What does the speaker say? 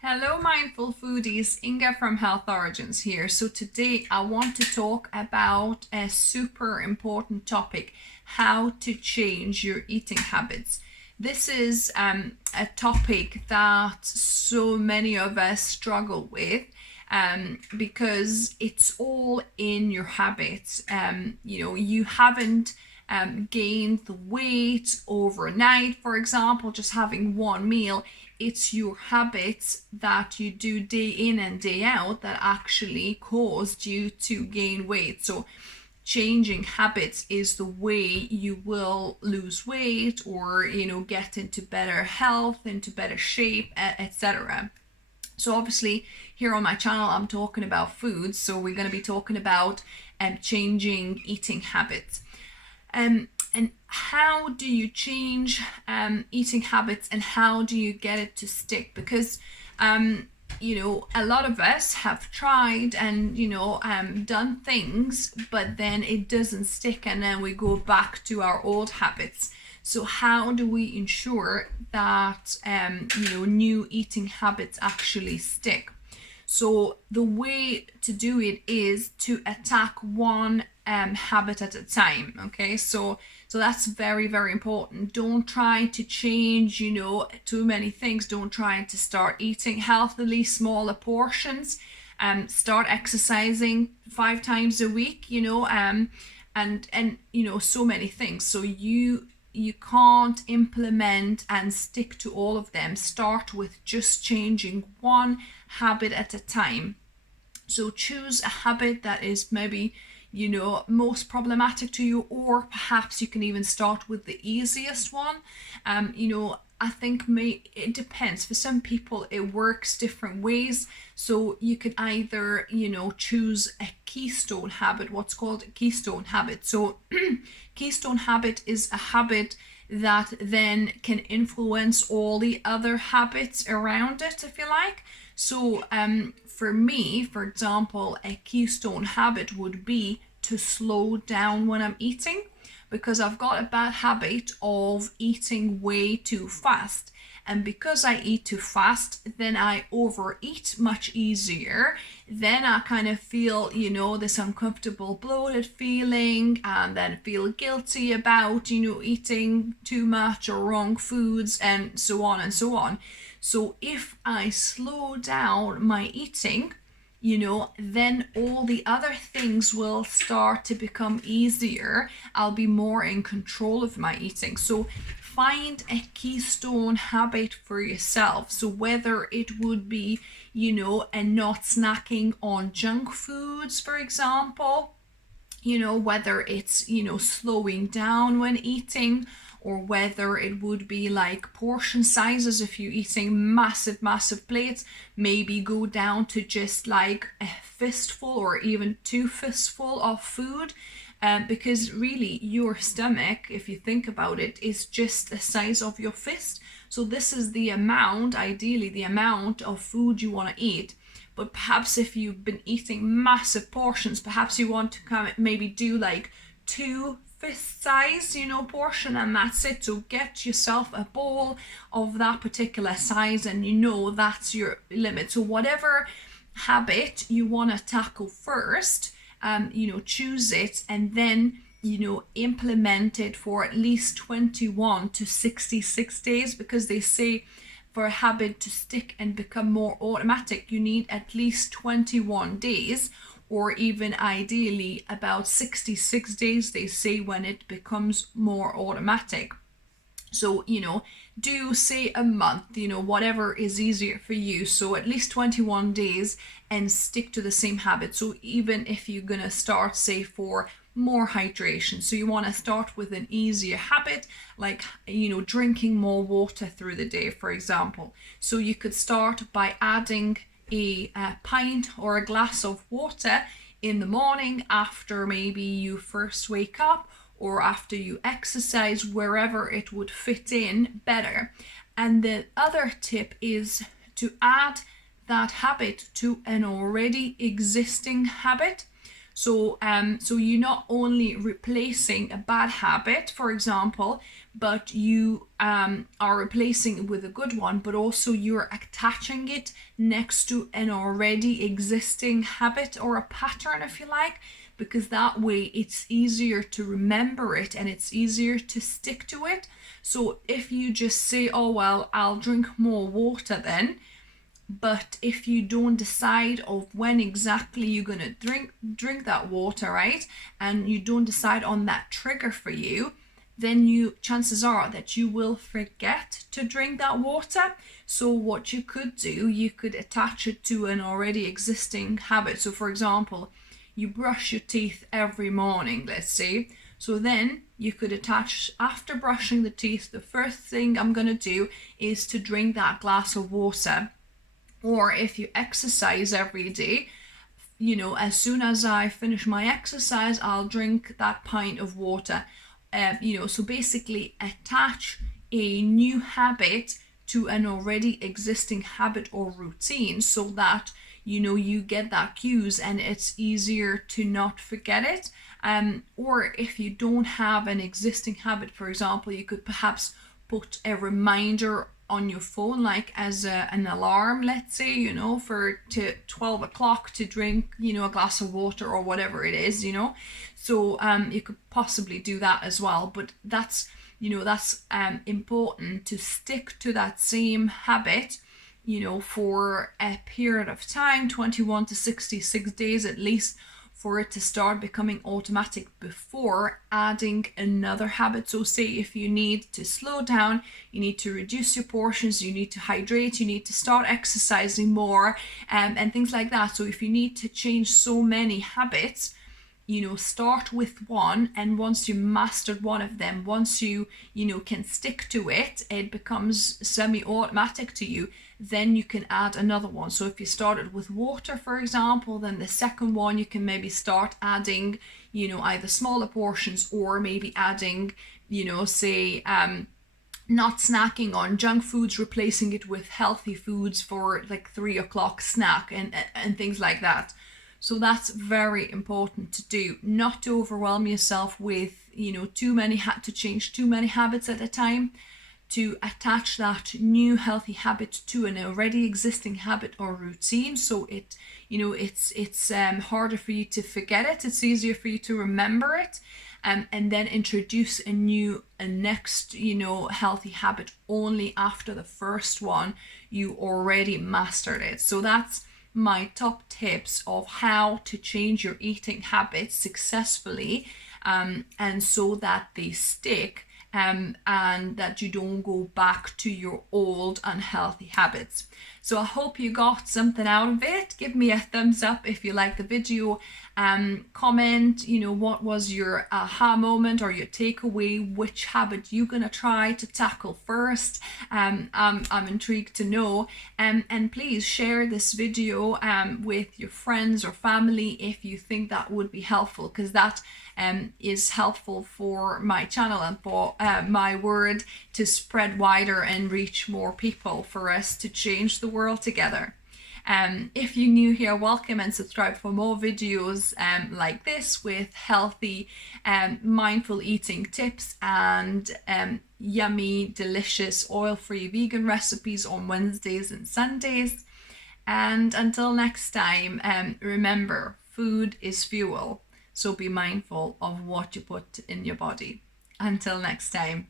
Hello, mindful foodies. Inga from Health Origins here. So today I want to talk about a super important topic: how to change your eating habits. This is a topic that so many of us struggle with because it's all in your habits. You haven't gained the weight overnight, for example, just having one meal. It's your habits that you do day in and day out that actually caused you to gain weight. So changing habits is the way you will lose weight or get into better health, into better shape, etc. So obviously here on my channel I'm talking about food, so we're going to be talking about changing eating habits. And how do you change eating habits, and how do you get it to stick? Because a lot of us have tried and done things, but then it doesn't stick, and then we go back to our old habits. So how do we ensure that new eating habits actually stick? So the way to do it is to attack one habit at a time. Okay, so that's very, very important. Don't try to change too many things. Don't try to start eating healthily, smaller portions. Start exercising 5 times a week, and so many things. So you can't implement and stick to all of them. Start with just changing one habit at a time. So choose a habit that is maybe most problematic to you, or perhaps you can even start with the easiest one. I think it depends. For some people it works different ways. So you could either choose a keystone habit, what's called a keystone habit. So keystone habit is a habit that then can influence all the other habits around it, if you like. So for me, for example, a keystone habit would be to slow down when I'm eating, because I've got a bad habit of eating way too fast. And because I eat too fast, then I overeat much easier. Then I kind of feel, this uncomfortable bloated feeling, and then feel guilty about, eating too much or wrong foods, and so on and so on. So if I slow down my eating, then all the other things will start to become easier. I'll be more in control of my eating. So find a keystone habit for yourself. So whether it would be, a not snacking on junk foods, for example, whether it's, slowing down when eating, or whether it would be like portion sizes. If you're eating massive plates, maybe go down to just like a fistful or even 2 fistful of food. Because really your stomach, if you think about it, is just the size of your fist. So this is the amount, ideally the amount of food you want to eat. But perhaps if you've been eating massive portions, perhaps you want to maybe do like 2 fist size portion, and that's it. So get yourself a bowl of that particular size, and that's your limit. So whatever habit you want to tackle first, choose it, and then implement it for at least 21 to 66 days, because they say for a habit to stick and become more automatic, you need at least 21 days, or even ideally about 66 days, they say, when it becomes more automatic. So, do say a month, whatever is easier for you. So at least 21 days, and stick to the same habit. So even if you're going to start, say, for more hydration, so you want to start with an easier habit, like, drinking more water through the day, for example. So you could start by adding a pint or a glass of water in the morning after maybe you first wake up, or after you exercise, wherever it would fit in better. And the other tip is to add that habit to an already existing habit. So you're not only replacing a bad habit, for example, but you are replacing it with a good one, but also you're attaching it next to an already existing habit or a pattern, if you like, because that way it's easier to remember it and it's easier to stick to it. So if you just say, oh, well, I'll drink more water then, but if you don't decide of when exactly you're going to drink that water, right, and you don't decide on that trigger for you, then chances are that you will forget to drink that water. So what you could do, you could attach it to an already existing habit. So for example, you brush your teeth every morning, let's say. So then you could attach, after brushing the teeth, the first thing I'm going to do is to drink that glass of water. Or if you exercise every day, as soon as I finish my exercise, I'll drink that pint of water. So basically attach a new habit to an already existing habit or routine, so that you get that cues and it's easier to not forget it. Or if you don't have an existing habit, for example, you could perhaps put a reminder on your phone, like as an alarm, let's say, for 12 o'clock to drink, a glass of water or whatever it is, So you could possibly do that as well. But that's important to stick to that same habit, for a period of time, 21 to 66 days at least, for it to start becoming automatic before adding another habit. So say if you need to slow down, you need to reduce your portions, you need to hydrate, you need to start exercising more, and things like that. So if you need to change so many habits, start with one, and once you mastered one of them, once you can stick to it, it becomes semi-automatic to you, then you can add another one. So if you started with water, for example, then the second one you can maybe start adding, either smaller portions, or maybe adding, say, not snacking on junk foods, replacing it with healthy foods for like 3 o'clock snack and things like that. So that's very important to do, not to overwhelm yourself with, to change too many habits at a time, to attach that new healthy habit to an already existing habit or routine. So it's harder for you to forget it. It's easier for you to remember it. And then introduce a next, healthy habit only after the first one you already mastered it. So that's my top tips of how to change your eating habits successfully, and so that they stick, and that you don't go back to your old unhealthy habits. So I hope you got something out of it. Give me a thumbs up if you like the video. Comment, what was your aha moment or your takeaway, which habit you're gonna try to tackle first. I'm intrigued to know. And please share this video with your friends or family if you think that would be helpful, because that is helpful for my channel and for my word to spread wider and reach more people, for us to change the world together. If you're new here, welcome, and subscribe for more videos like this, with healthy, mindful eating tips and yummy, delicious, oil-free vegan recipes on Wednesdays and Sundays. And until next time, remember, food is fuel, so be mindful of what you put in your body. Until next time.